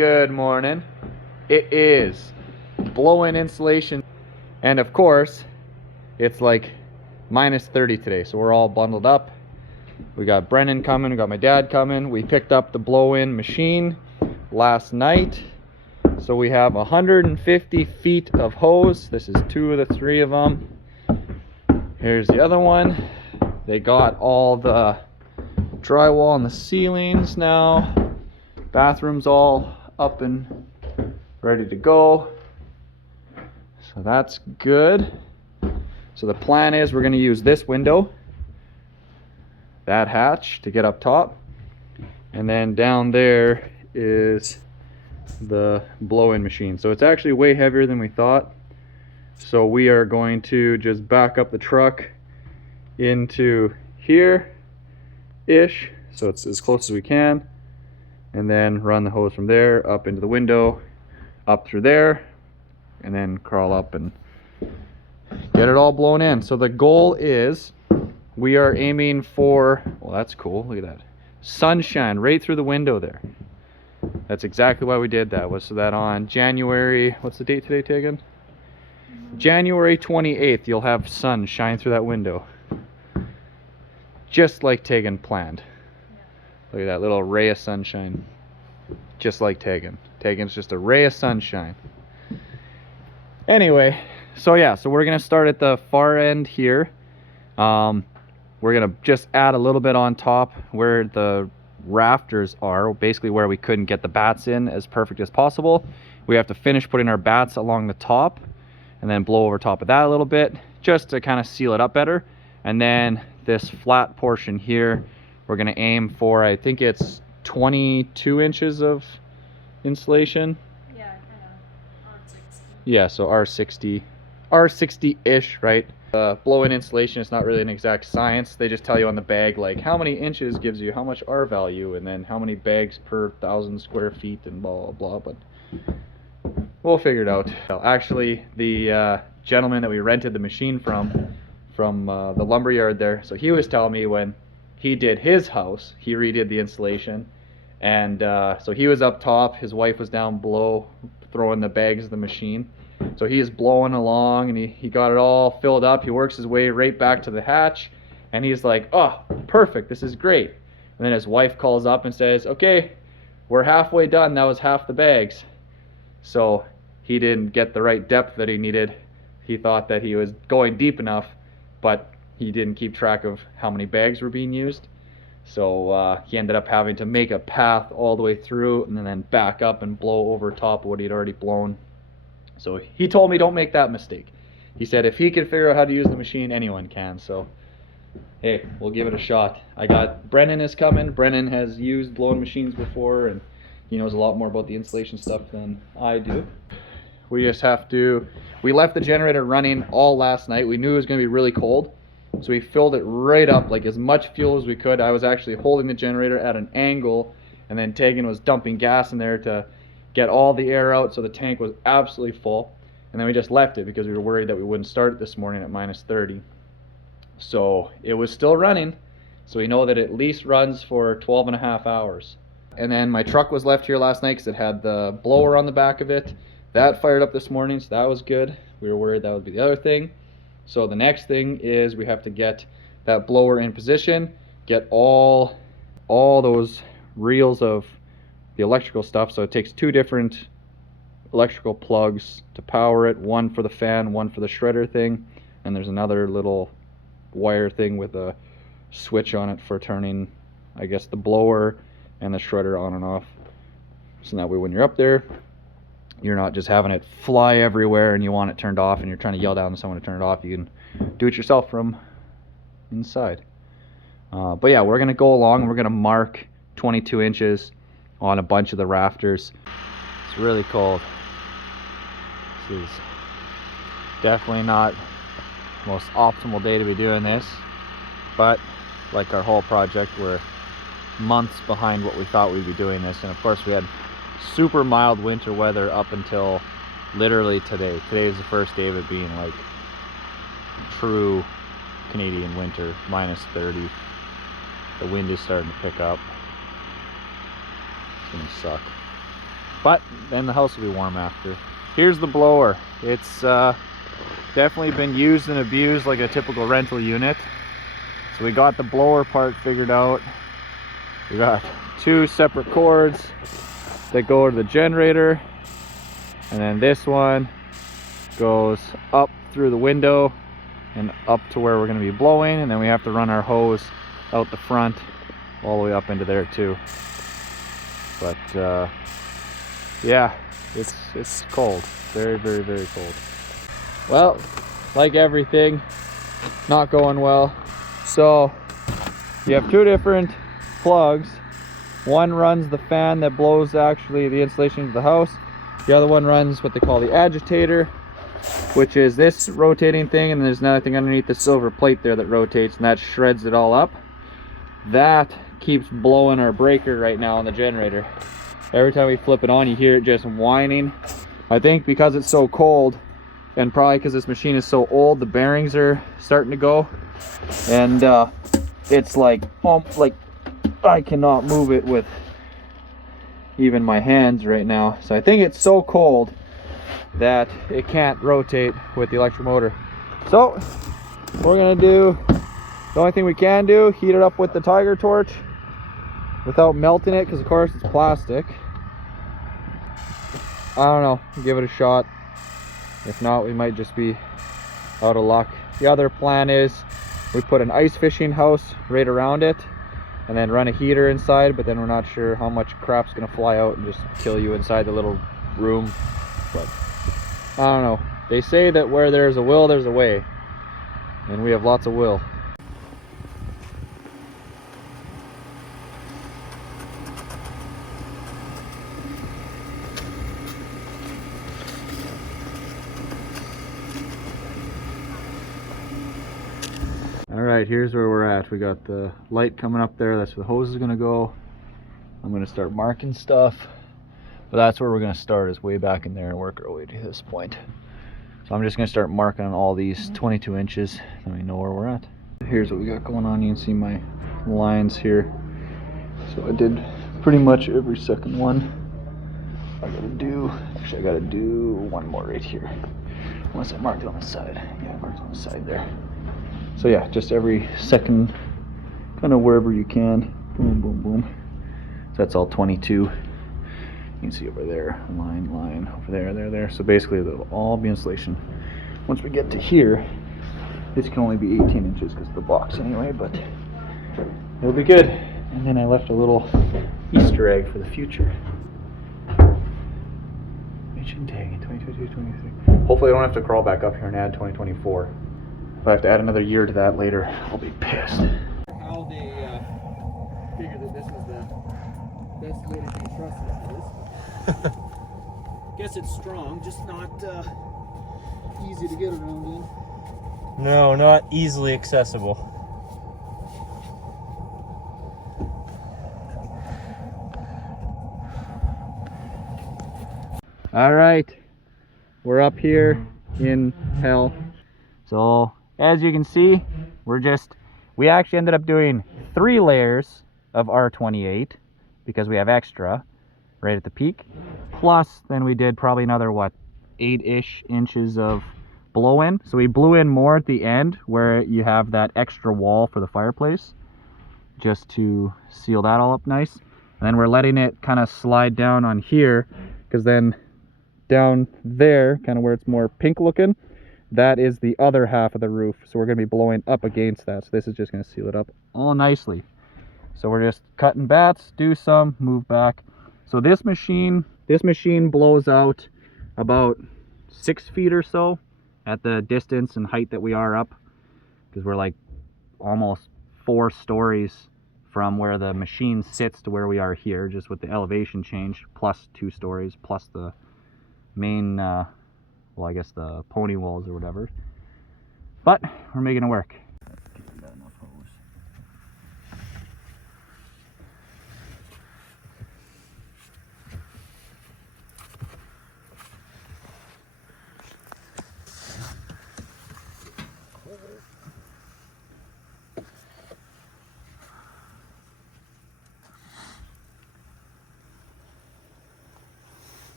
Good morning. It is blow-in insulation, and of course it's like -30 today, so we're all bundled up. We got Brennan coming, we got my dad coming. We picked up the blow-in machine last night, so we have 150 feet of hose. This is 2 of the 3 of them. Here's the other one. They got all the drywall and the ceilings now. Bathroom's all up and ready to go, so that's good. So the plan is we're going to use this window, that hatch, to get up top, and then down there is the blow-in machine. So it's actually way heavier than we thought, so we are going to just back up the truck into here ish, so it's as close as we can, and then run the hose from there up into the window, up through there, and then crawl up and get it all blown in. So the goal is, we are aiming for, well, that's cool, look at that, sunshine right through the window there. That's exactly why we did that, was so that on January, what's the date today, Tegan? January 28th, you'll have sun shine through that window, just like Tegan planned. Look at that little ray of sunshine, just like Tegan. Tegan's just a ray of sunshine. Anyway, so yeah, so we're gonna start at the far end here. We're gonna just add a little bit on top where the rafters are, basically where we couldn't get the bats in as perfect as possible. We have to finish putting our bats along the top and then blow over top of that a little bit just to kind of seal it up better. And then this flat portion here, we're gonna aim for, I think it's 22 inches of insulation. Yeah, kind of R60. Yeah, so R60-ish, right? Blow-in insulation is not really an exact science. They just tell you on the bag, like, how many inches gives you how much R value, and then how many bags per 1,000 square feet, and blah, blah, blah, but we'll figure it out. Actually, the gentleman that we rented the machine from the lumber yard there, so he was telling me when he did his house, he redid the insulation, and so he was up top, his wife was down below throwing the bags of the machine. So he is blowing along, and he got it all filled up. He works his way right back to the hatch, and he's like, oh, perfect, this is great. And then his wife calls up and says, okay, we're halfway done, that was half the bags. So he didn't get the right depth that he needed. He thought that he was going deep enough, but he didn't keep track of how many bags were being used. So he ended up having to make a path all the way through and then back up and blow over top of what he'd already blown. So he told me don't make that mistake. He said if he can figure out how to use the machine, anyone can. So hey, we'll give it a shot. I got Brennan is coming. Brennan has used blowing machines before, and he knows a lot more about the insulation stuff than I do. We just have to, we left the generator running all last night. We knew it was going to be really cold, so we filled it right up, like as much fuel as we could. I was actually holding the generator at an angle, and then Tegan was dumping gas in there to get all the air out, so the tank was absolutely full. And then we just left it because we were worried that we wouldn't start it this morning at -30. So it was still running, so we know that it at least runs for 12.5 hours. And then my truck was left here last night because it had the blower on the back of it. That fired up this morning, so that was good. We were worried that would be the other thing. So the next thing is we have to get that blower in position, get all those reels of the electrical stuff. So it takes 2 different electrical plugs to power it, one for the fan, one for the shredder thing, and there's another little wire thing with a switch on it for turning, I guess, the blower and the shredder on and off. So that way when you're up there, you're not just having it fly everywhere and you want it turned off and you're trying to yell down to someone to turn it off. You can do it yourself from inside. But yeah, we're gonna go along and we're gonna mark 22 inches on a bunch of the rafters. It's really cold. This is definitely not the most optimal day to be doing this, but like our whole project, we're months behind what we thought we'd be doing this. And of course we had super mild winter weather up until literally today. Today is the first day of it being like true Canadian winter, -30. The wind is starting to pick up. It's gonna suck. but then the house will be warm after. Here's the blower. It's definitely been used and abused like a typical rental unit. So we got the blower part figured out. We got 2 separate cords that go to the generator, and then this one goes up through the window and up to where we're going to be blowing, and then we have to run our hose out the front all the way up into there too. But yeah, it's cold, very cold. Well, like everything, not going well. So you have 2 different plugs. One runs the fan that blows actually the insulation into the house. The other one runs what they call the agitator, which is this rotating thing, and there's another thing underneath the silver plate there that rotates, and that shreds it all up. That keeps blowing our breaker right now on the generator. Every time we flip it on, you hear it just whining. I think because it's so cold, and probably because this machine is so old, the bearings are starting to go, and it's like I cannot move it with even my hands right now. So I think it's so cold that it can't rotate with the electric motor. So we're gonna do the only thing we can do, heat it up with the Tiger torch without melting it, because of course it's plastic. I don't know, give it a shot. If not, we might just be out of luck. The other plan is we put an ice fishing house right around it and then run a heater inside, but then we're not sure how much crap's gonna fly out and just kill you inside the little room. But I don't know. They say that where there's a will, there's a way, and we have lots of will. Alright, here's where we're at. We got the light coming up there. That's where the hose is going to go. I'm going to start marking stuff. But that's where we're going to start, is way back in there, and work our way to this point. So I'm just going to start marking on all these 22 inches, and we know where we're at. Here's what we got going on. You can see my lines here. So I did pretty much every second one. Actually I got to do one more right here. Unless I marked it on the side. Yeah, I marked it on the side there. So yeah, just every second, kind of wherever you can. Boom, boom, boom. So that's all 22. You can see over there, line, over there. So basically they'll all be insulation. Once we get to here, this can only be 18 inches because of the box anyway, but it'll be good. And then I left a little Easter egg for the future. Mention tag in 2022, 2023. Hopefully I don't have to crawl back up here and add 2024. If I have to add another year to that later, I'll be pissed. How they figured that this was the best way to do trusses. Guess it's strong, just not easy to get around in. No, not easily accessible. All right, we're up here in hell. So as you can see, we actually ended up doing 3 layers of R28 because we have extra right at the peak. Plus then we did probably another, what, 8-ish inches of blow in. So we blew in more at the end where you have that extra wall for the fireplace, just to seal that all up nice. And then we're letting it kind of slide down on here, because then down there, kind of where it's more pink looking, that is the other half of the roof. So we're going to be blowing up against that. So this is just going to seal it up all nicely. So we're just cutting bats, do some, move back. So this machine blows out about 6 feet or so at the distance and height that we are up, because we're like almost 4 stories from where the machine sits to where we are here, just with the elevation change, plus 2 stories, plus the main well, I guess the pony walls or whatever. But we're making it work.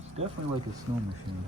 It's definitely like a snow machine.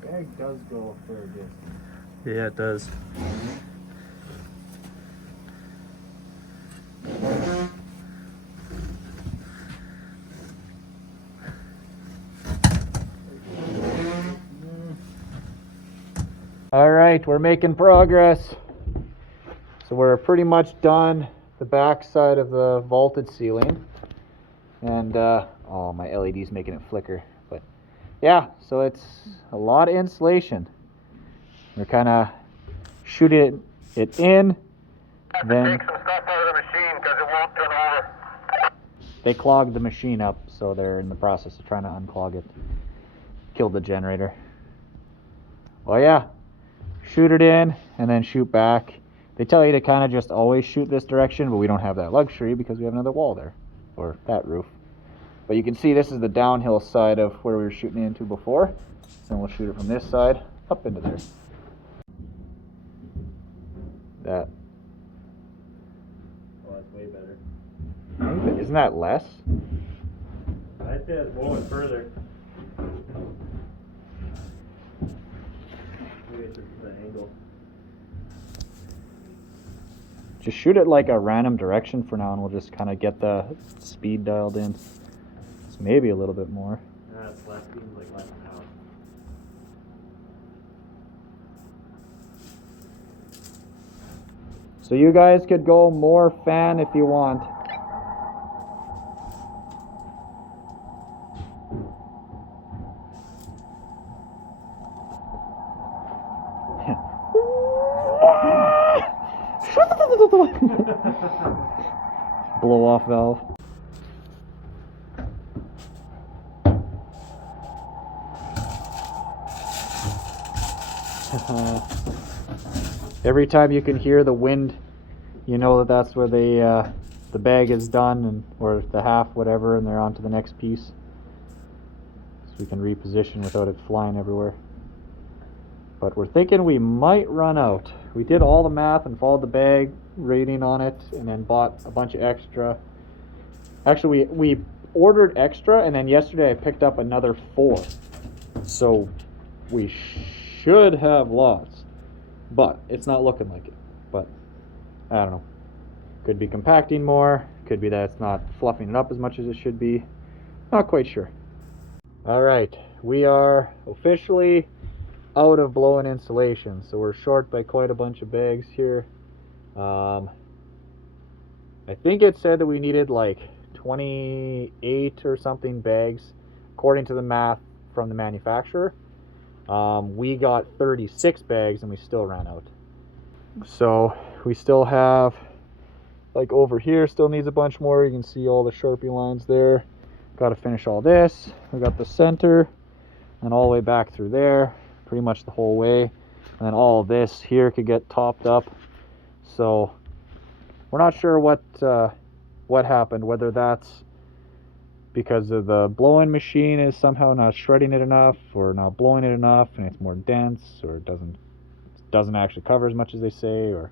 Bag does go a fair distance. Yeah, it does. All right, we're making progress. So we're pretty much done the back side of the vaulted ceiling. And, oh, my LED's making it flicker. But yeah, so it's a lot of insulation. We're kind of shooting it in. Then Take some stuff out of the machine because it won't turn over. they clogged the machine up, so they're in the process of trying to unclog it. Killed the generator. Well, yeah, shoot it in and then shoot back. They tell you to kind of just always shoot this direction, but we don't have that luxury because we have another wall there, or that roof. But you can see this is the downhill side of where we were shooting into before. So then we'll shoot it from this side up into there. That. Oh, that's way better. Isn't that less? I'd say it's blowing further. Maybe it's just the angle. Just shoot it like a random direction for now, and we'll just kind of get the speed dialed in. It's maybe a little bit more. It's less, seems like less now. So you guys could go more fan if you want. Blow off valve. Every time you can hear the wind, you know that that's where the bag is done, and or the half, whatever, and they're on to the next piece. So we can reposition without it flying everywhere. But we're thinking we might run out. We did all the math and followed the bag rating on it, and then bought a bunch of extra. Actually, we ordered extra, and then yesterday I picked up another 4. So we should have lots, but it's not looking like it. But I don't know. Could be compacting more. Could be that it's not fluffing it up as much as it should be. Not quite sure. All right, we are officially out of blow-in insulation, so we're short by quite a bunch of bags here. I think it said that we needed like 28 or something bags according to the math from the manufacturer. We got 36 bags and we still ran out. So we still have, like over here still needs a bunch more. You can see all the Sharpie lines there. Got to finish all this. We got the center and all the way back through there, pretty much the whole way. And then all of this here could get topped up. So we're not sure what happened, whether that's because of the blow-in machine is somehow not shredding it enough, or not blowing it enough and it's more dense, or it doesn't actually cover as much as they say, or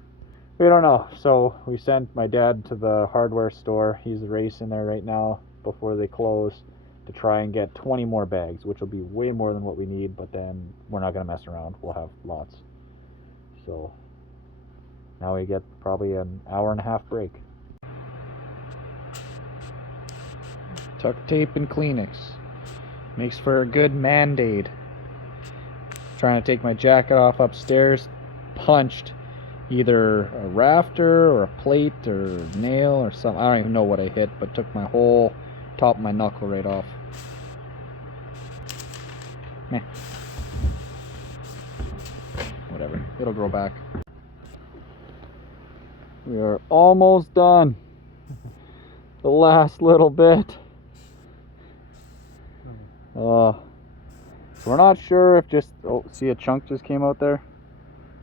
we don't know. So we sent my dad to the hardware store. He's racing there right now, before they close to try and get 20 more bags, which will be way more than what we need, but then we're not going to mess around. We'll have lots. So now we get probably an hour and a half break. Tuck tape and Kleenex. Makes for a good Band-Aid. Trying to take my jacket off upstairs, punched either a rafter or a plate or a nail or something. I don't even know what I hit, but took my whole top of my knuckle right off. Meh. Whatever, it'll grow back. We are almost done. The last little bit. So we're not sure if just, oh, see a chunk just came out there?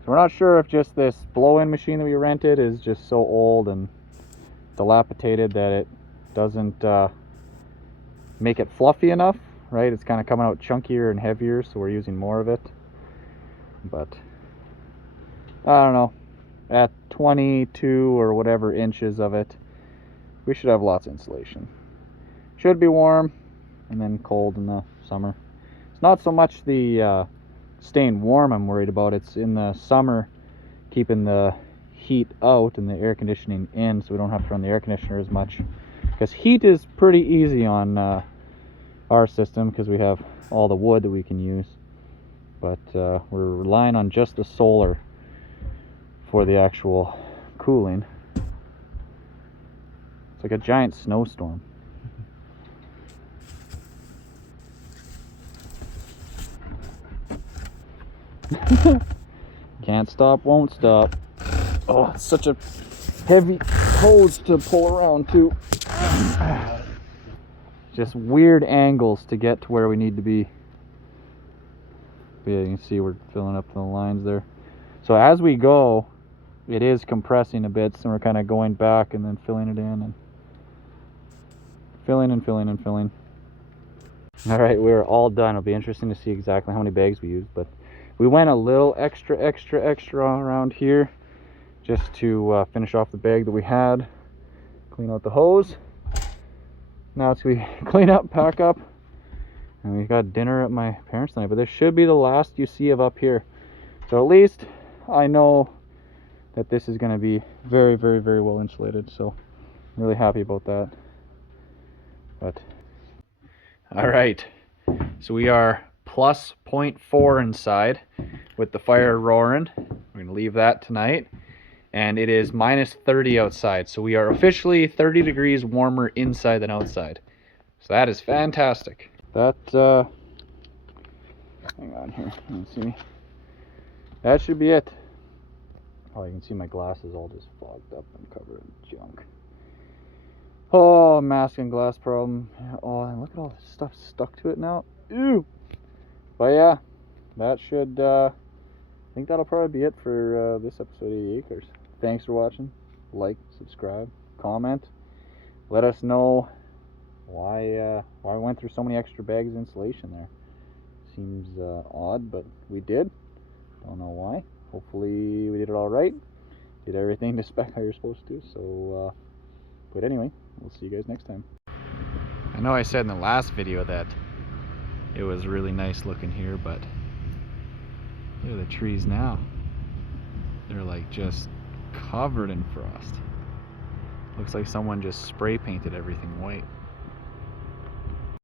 So we're not sure if just this blow-in machine that we rented is just so old and dilapidated that it doesn't make it fluffy enough, right? It's kind of coming out chunkier and heavier, so we're using more of it. But I don't know, at 22 or whatever inches of it, we should have lots of insulation. Should be warm and then cold in the summer. It's not so much the staying warm I'm worried about. It's in the summer keeping the heat out and the air conditioning in, so we don't have to run the air conditioner as much, because heat is pretty easy on our system because we have all the wood that we can use, but we're relying on just the solar for the actual cooling. It's like a giant snowstorm. Can't stop, won't stop. Oh, it's such a heavy hose to pull around too. Just weird angles to get to where we need to be. But yeah, you can see we're filling up the lines there. So as we go, it is compressing a bit, so we're kind of going back and then filling it in and filling and filling and filling. All right, we're all done. It'll be interesting to see exactly how many bags we used, but we went a little extra around here just to finish off the bag that we had, clean out the hose. Now it's we clean up, pack up, and we got dinner at my parents' tonight. But this should be the last you see of up here. So at least I know that this is going to be very well insulated. So I'm really happy about that. But all right, so we are plus 0.4 inside with the fire roaring. We're going to leave that tonight. And it is minus 30 outside. So we are officially 30 degrees warmer inside than outside. So that is fantastic. That, hang on here, you can see me. That should be it. Oh, you can see my glasses all just fogged up and covered in junk. Oh, mask and glass problem. Oh, and look at all this stuff stuck to it now. Ew. But yeah, that should, I think that'll probably be it for this episode of 80 Acres. Thanks for watching. Like, subscribe, comment. Let us know why we went through so many extra bags of insulation there. Seems odd, but we did. Don't know why. Hopefully we did it all right. Did everything to spec how you're supposed to. So, but anyway, we'll see you guys next time. I know I said in the last video that it was really nice looking here, but look at the trees now. They're like just covered in frost. Looks like someone just spray painted everything white.